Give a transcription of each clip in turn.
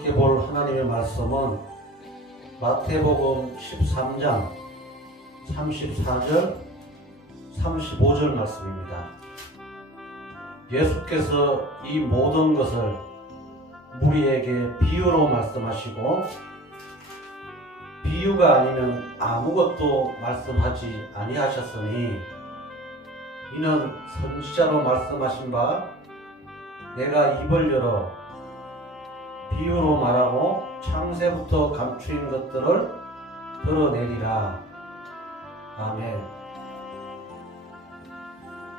함께 볼 하나님의 말씀은 마태복음 13장 34절 35절 말씀입니다. 예수께서 이 모든 것을 우리에게 비유로 말씀하시고 비유가 아니면 아무것도 말씀하지 아니하셨으니 이는 선지자로 말씀하신 바 내가 입을 열어 비유로 말하고 창세부터 감추인 것들을 드러내리라. 아멘.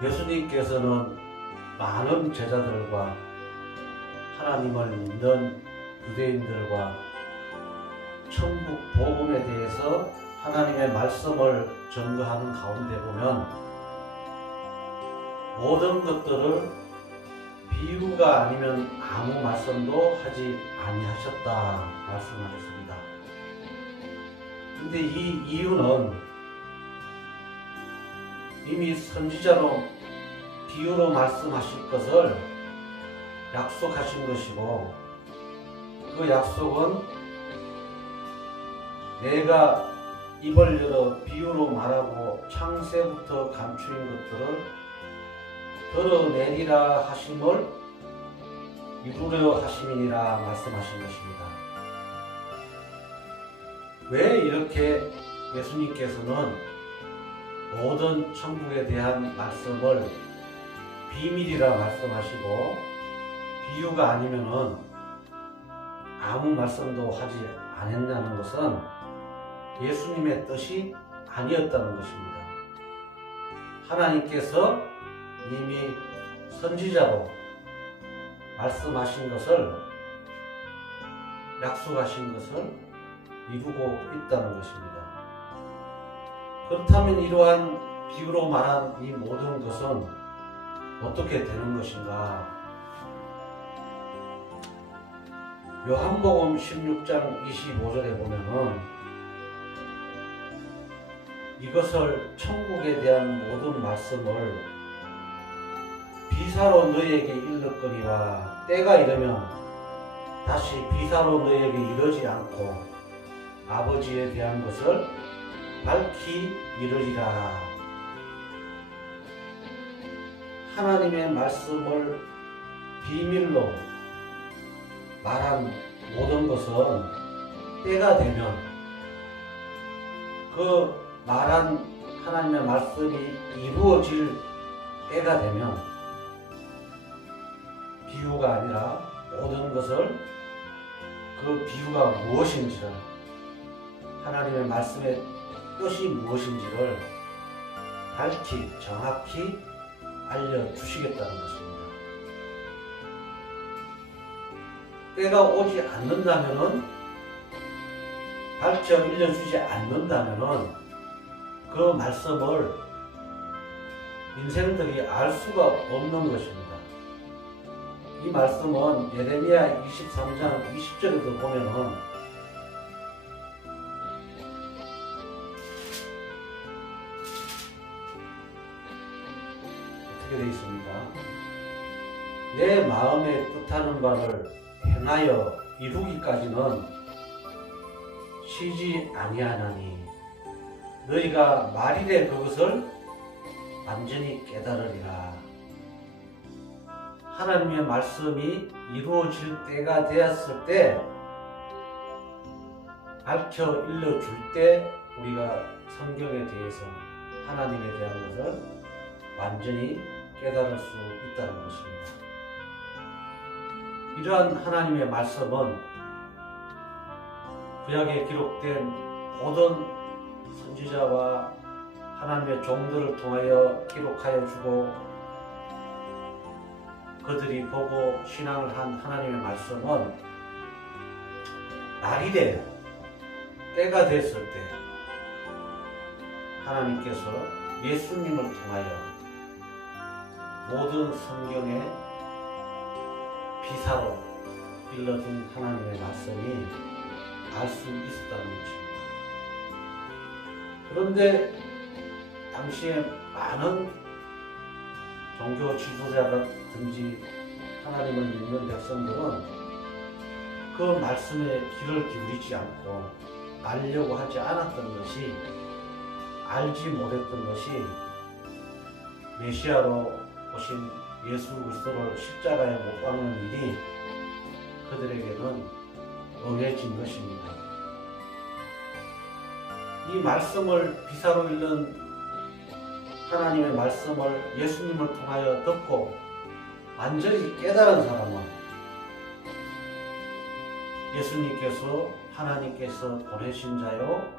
예수님께서는 많은 제자들과 하나님을 믿는 유대인들과 천국 복음에 대해서 하나님의 말씀을 전거하는 가운데 보면 모든 것들을 비유가 아니면 아무 말씀도 하지 아니하셨다 말씀하셨습니다. 근데 이 이유는 이미 선지자로 비유로 말씀하실 것을 약속하신 것이고 그 약속은 내가 입을 열어 비유로 말하고 창세부터 감추인 것들을 드러내리라 하심을 이루려 하심이니라 말씀하신 것입니다. 왜 이렇게 예수님께서는 모든 천국에 대한 말씀을 비밀이라 말씀하시고 비유가 아니면은 아무 말씀도 하지 않았다는 것은 예수님의 뜻이 아니었다는 것입니다. 하나님께서 이미 선지자로 말씀하신 것을 약속하신 것을 이루고 있다는 것입니다. 그렇다면 이러한 비유로 말한 이 모든 것은 어떻게 되는 것인가? 요한복음 16장 25절에 보면은 이것을 천국에 대한 모든 말씀을 비사로 너희에게 일렀거니와 때가 이르면 다시 비사로 너희에게 이르지 않고 아버지에 대한 것을 밝히 이르리라. 하나님의 말씀을 비밀로 말한 모든 것은 때가 되면 그 말한 하나님의 말씀이 이루어질 때가 되면 비유가 아니라 모든 것을 그 비유가 무엇인지를 하나님의 말씀의 뜻이 무엇인지를 밝히 정확히 알려주시겠다는 것입니다. 때가 오지 않는다면은 밝혀 알려주지 않는다면은 그 말씀을 인생들이 알 수가 없는 것입니다. 이 말씀은 예레미야 23장 20절에도 보면은 어떻게 되어 있습니까? 내 마음에 뜻하는 바를 행하여 이루기까지는 쉬지 아니하나니 너희가 말이래 그것을 완전히 깨달으리라. 하나님의 말씀이 이루어질 때가 되었을 때 밝혀 일러줄 때 우리가 성경에 대해서 하나님에 대한 것을 완전히 깨달을 수 있다는 것입니다. 이러한 하나님의 말씀은 구약에 기록된 모든 선지자와 하나님의 종들을 통하여 기록하여 주고 그들이 보고 신앙을 한 하나님의 말씀은 날이래 때가 됐을 때 하나님께서 예수님을 통하여 모든 성경의 비사로 일러준 하나님의 말씀이 알 수 있었다는 것입니다. 그런데 당시에 많은 종교 지도자라든지 하나님을 믿는 백성들은 그 그 말씀에 귀를 기울이지 않고 알려고 하지 않았던 것이, 알지 못했던 것이 메시아로 오신 예수 그리스도를 십자가에 못 박는 일이 그들에게는 응해진 것입니다. 이 말씀을 비사로 읽는 하나님의 말씀을 예수님을 통하여 듣고 완전히 깨달은 사람은 예수님께서 하나님께서 보내신 자요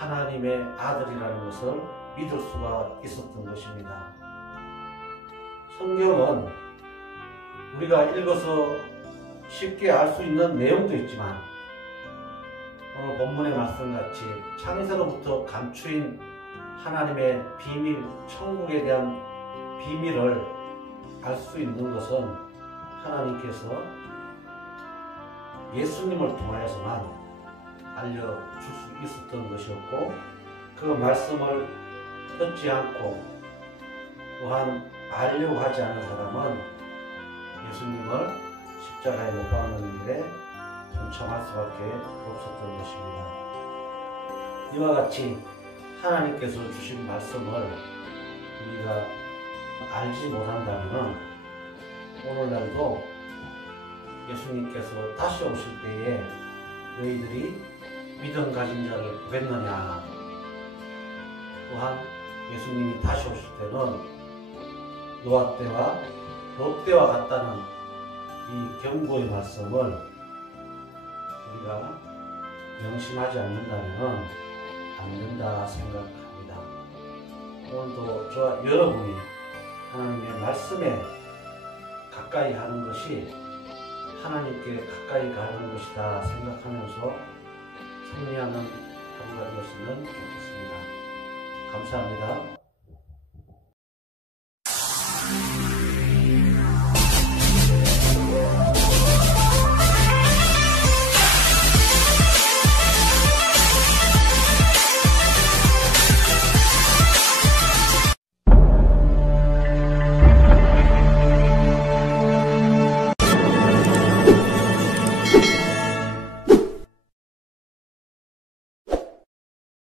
하나님의 아들이라는 것을 믿을 수가 있었던 것입니다. 성경은 우리가 읽어서 쉽게 알 수 있는 내용도 있지만 오늘 본문의 말씀같이 창세로부터 감추인 하나님의 비밀, 천국에 대한 비밀을 알 수 있는 것은 하나님께서 예수님을 통하여서만 알려줄 수 있었던 것이었고, 그 말씀을 듣지 않고 또한 알려고 하지 않은 사람은 예수님을 십자가에 못 박는 일에 동참할 수밖에 없었던 것입니다. 이와 같이 하나님께서 주신 말씀을 우리가 알지 못한다면 오늘날도 예수님께서 다시 오실 때에 너희들이 믿음 가진 자를 보겠느냐, 또한 예수님이 다시 오실 때는 노아 때와 롯 때와 같다는 이 경고의 말씀을 우리가 명심하지 않는다면 안 된다 생각합니다. 오늘도 저와 여러분이 하나님의 말씀에 가까이 하는 것이 하나님께 가까이 가는 것이다 생각하면서 승리하는 하루가 되었으면 좋겠습니다. 감사합니다.